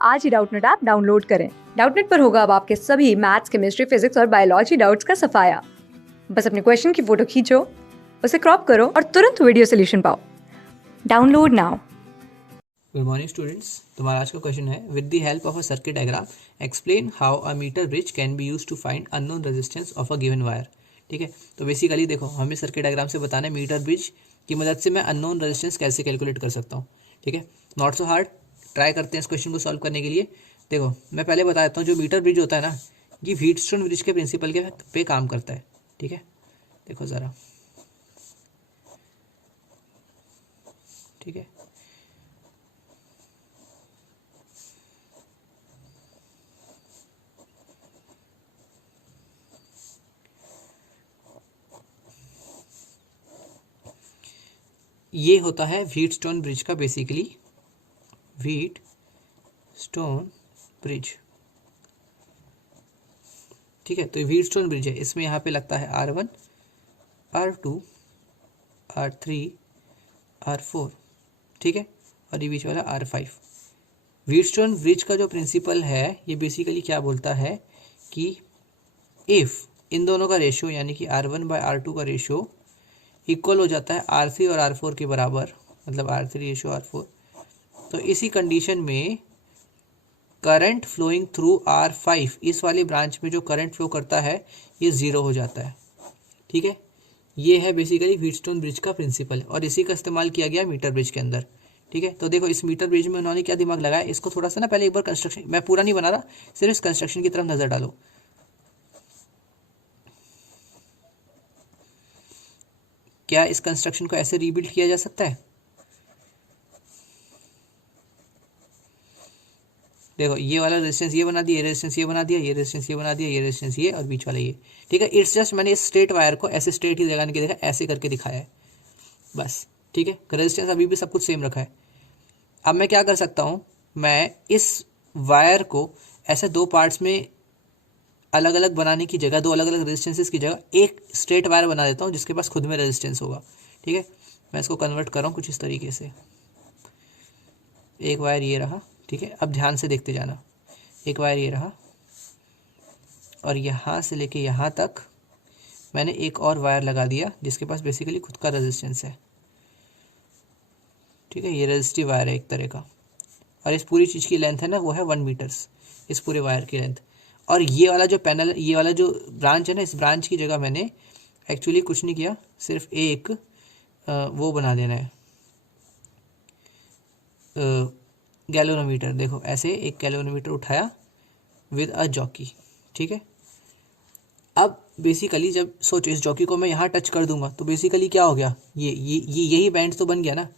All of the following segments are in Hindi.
आज ही डाउटनेट ऐप डाउनलोड करें। डाउटनेट पर होगा अब आपके सभी मैथ्स, केमिस्ट्री, फिजिक्स और बायोलॉजी डाउट्स का सफाया। बस अपने क्वेश्चन की फोटो खींचो, उसे क्रॉप करो और तुरंत वीडियो सोल्यूशन पाओ। Download now. Good morning students, तुम्हारा आज का क्वेश्चन है with the help of a circuit diagram explain how a metre bridge can be use to find unknown resistance of a given wire. ठीक है, तो बेसिकली देखो हमें सर्किट डायग्राम से बताना है मीटर ब्रिज की मदद से मैं अननोन रेजिस्टेंस कैसे कैलकुलेट कर सकता हूँ। ठीक है, नॉट सो हार्ड, ट्राई करते हैं इस क्वेश्चन को सॉल्व करने के लिए। देखो मैं पहले बता देता हूँ, जो मीटर ब्रिज होता है ना, ये व्हीटस्टोन ब्रिज के प्रिंसिपल के पे काम करता है। ठीक है, देखो ज़रा, ठीक है, ये होता है व्हीटस्टोन ब्रिज का, बेसिकली व्हीटस्टोन ब्रिज। ठीक है, तो व्हीटस्टोन ब्रिज है, इसमें यहाँ पे लगता है R1, R2, R3, R4। ठीक है, और ये बीच वाला R5। व्हीटस्टोन ब्रिज का जो प्रिंसिपल है ये बेसिकली क्या बोलता है कि इफ़ इन दोनों का रेशो यानी कि R1/R2 का रेशो इक्वल हो जाता है R3 और R4 के बराबर, मतलब R3/R4, तो इसी कंडीशन में करंट फ्लोइंग थ्रू R5, इस वाली ब्रांच में जो करंट फ्लो करता है ये ज़ीरो हो जाता है। ठीक है, ये है बेसिकली व्हीटस्टोन ब्रिज का प्रिंसिपल और इसी का इस्तेमाल किया गया मीटर ब्रिज के अंदर। ठीक है, तो देखो इस मीटर ब्रिज में उन्होंने क्या दिमाग लगाया, इसको थोड़ा सा ना पहले एक बार कंस्ट्रक्शन, मैं पूरा नहीं बना रहा, सिर्फ इस कंस्ट्रक्शन की तरफ नज़र डालो। क्या इस कंस्ट्रक्शन को ऐसे रीबिल्ड किया जा सकता है? देखो ये वाला रेजिस्टेंस ये बना दिया, ये रेजिस्टेंस ये बना दिया, ये रेजिस्टेंस ये बना दिया, ये रेजिस्टेंस ये और बीच वाला ये। ठीक है, इट्स जस्ट मैंने इस स्ट्रेट वायर को ऐसे स्ट्रेट ही लगाने के देखा, ऐसे करके दिखाया है बस। ठीक है, रेजिस्टेंस अभी भी सब कुछ सेम रखा है। अब मैं क्या कर सकता हूँ, मैं इस वायर को ऐसे दो पार्ट्स में अलग अलग बनाने की जगह, दो अलग अलग रेजिस्टेंसेस की जगह एक स्ट्रेट वायर बना देता हूँ जिसके पास खुद में रेजिस्टेंस होगा। ठीक है, मैं इसको कन्वर्ट कर रहा हूँ कुछ इस तरीके से। एक वायर ये रहा, ठीक है, अब ध्यान से देखते जाना। एक वायर ये रहा और यहाँ से लेके यहाँ तक मैंने एक और वायर लगा दिया जिसके पास बेसिकली खुद का रेजिस्टेंस है। ठीक है, ये रेजिस्टिव वायर है एक तरह का, और इस पूरी चीज़ की लेंथ है ना, वो है 1 मीटर्स, इस पूरे वायर की लेंथ। और ये वाला जो पैनल, ये वाला जो ब्रांच है ना, इस ब्रांच की जगह मैंने एक्चुअली कुछ नहीं किया, सिर्फ एक वो बना देना है, गैल्वेनोमीटर। देखो ऐसे एक गैल्वेनोमीटर उठाया विद अ जॉकी। ठीक है, अब बेसिकली जब सोचो इस जॉकी को मैं यहाँ टच कर दूंगा तो बेसिकली क्या हो गया, ये यही बैंड तो बन गया ना।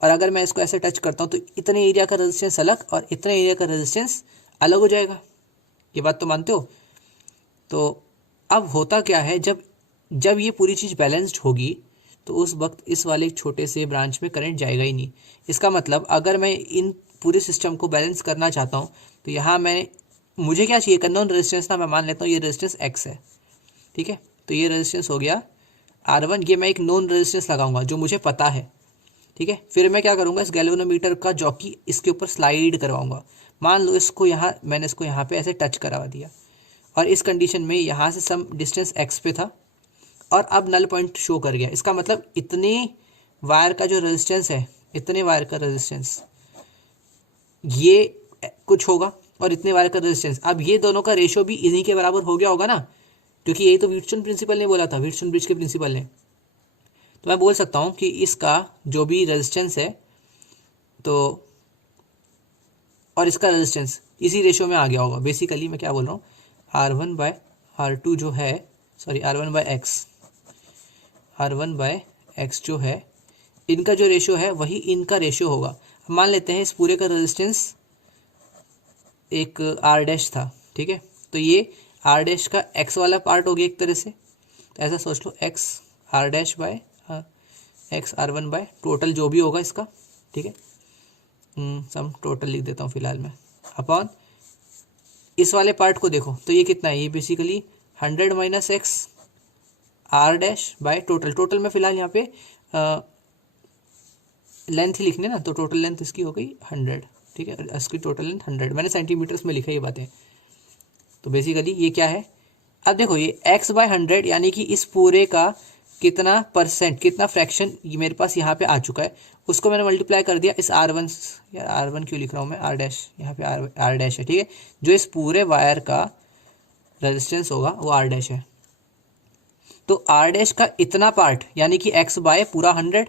और अगर मैं इसको ऐसे टच करता हूँ तो इतने एरिया का रेजिस्टेंस अलग और इतने एरिया का रेजिस्टेंस अलग हो जाएगा। ये बात तो मानते हो? तो अब होता क्या है, जब जब ये पूरी चीज़ बैलेंस्ड होगी तो उस वक्त इस वाले छोटे से ब्रांच में करंट जाएगा ही नहीं। इसका मतलब अगर मैं इन पूरे सिस्टम को बैलेंस करना चाहता हूँ तो यहाँ मुझे क्या चाहिए, नॉन रेजिस्टेंस ना, मैं मान लेता हूँ ये रेजिस्टेंस एक्स है। ठीक है, तो ये रेजिस्टेंस हो गया R1, ये मैं एक नॉन रेजिस्टेंस लगाऊंगा जो मुझे पता है। ठीक है, फिर मैं क्या करूँगा, इस गैल्वेनोमीटर का जॉकी इसके ऊपर स्लाइड करवाऊंगा। मान लो इसको यहाँ, मैंने इसको यहाँ पे ऐसे टच करवा दिया और इस कंडीशन में यहाँ से सम डिस्टेंस एक्स पे था और अब नल पॉइंट शो कर गया। इसका मतलब इतने वायर का जो रेजिस्टेंस है, इतने वायर का रेजिस्टेंस ये कुछ होगा और इतने वायर का रेजिस्टेंस, अब ये दोनों का रेशो भी इन्हीं के बराबर हो गया होगा ना, क्योंकि यही तो व्हीटस्टोन प्रिंसिपल ने बोला था, व्हीटस्टोन ब्रिज के प्रिंसिपल ने। तो मैं बोल सकता हूँ कि इसका जो भी रेजिस्टेंस है तो और इसका रेजिस्टेंस इसी रेशो में आ गया होगा। बेसिकली मैं क्या बोल रहा हूँ, R1/R2 जो है, सॉरी R1/X जो है, इनका जो रेशो है वही इनका रेशो होगा। मान लेते हैं इस पूरे का रेजिस्टेंस एक R' था। ठीक है, तो ये R' का X वाला पार्ट हो गया एक तरह से, तो ऐसा सोच लो X R1 टोटल जो भी होगा इसका। ठीक है, सम टोटल लिख देता हूँ फिलहाल मैं, अपॉन इस वाले पार्ट को देखो तो ये कितना है, ये बेसिकली 100 - X R' टोटल में फिलहाल यहाँ पे लेंथ ही लिखने ना, तो टोटल लेंथ इसकी हो गई 100। ठीक है, इसकी टोटल लेंथ 100, मैंने सेंटीमीटर्स में लिखा ये बातें। तो बेसिकली ये क्या है, अब देखो ये x/100 यानी कि इस पूरे का कितना परसेंट, कितना फ्रैक्शन ये मेरे पास यहाँ पे आ चुका है, उसको मैंने मल्टीप्लाई कर दिया इस R1, यार R1 क्यों लिख रहा हूँ मैं, R डैश, यहाँ पे R डैश है, ठीक है, जो इस पूरे वायर का रेजिस्टेंस होगा वो R डैश है। तो R डैश का इतना पार्ट यानी कि x बाय पूरा 100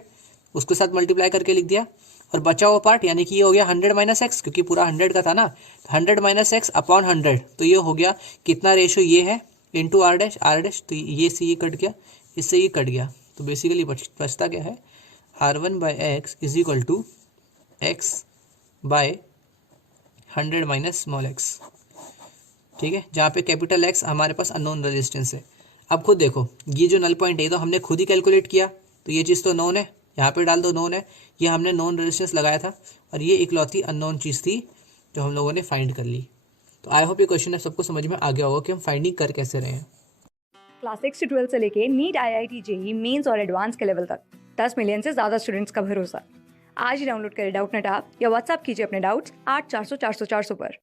उसके साथ मल्टीप्लाई करके लिख दिया, और बचा हुआ पार्ट यानी कि ये हो गया 100 माइनस एक्स, क्योंकि पूरा 100 का था ना, 100 माइनस एक्स अपॉन 100, तो ये हो गया कितना रेशो, ये है इंटू R डैश, तो ये से ये कट गया, इससे ये कट गया, तो बेसिकली बचता क्या है, R1 by X is equal to X by 100 minus small X, ठीक है, जहाँ पे कैपिटल एक्स हमारे पास अननोन रेजिस्टेंस है। अब खुद देखो ये जो नल पॉइंट है तो हमने खुद ही कैलकुलेट किया, तो ये चीज़ तो नोन है, यहाँ पे डाल दो नोन है, ये हमने नोन रेजिस्टेंस लगाया था, और ये इकलौती अननोन चीज़ थी जो हम लोगों ने फाइंड कर ली। तो आई होप ये क्वेश्चन है सबको समझ में आ गया होगा कि हम फाइंडिंग कर कैसे रहे हैं। क्लास 6 से 12 से लेके नीट, IIT, जेईई मेंस और एडवांस के लेवल तक 10 मिलियन से ज़्यादा स्टूडेंट्स का भरोसा। आज ही डाउनलोड करें डाउटनट ऐप या व्हाट्सएप कीजिए अपने डाउट्स 8400 400 400 पर।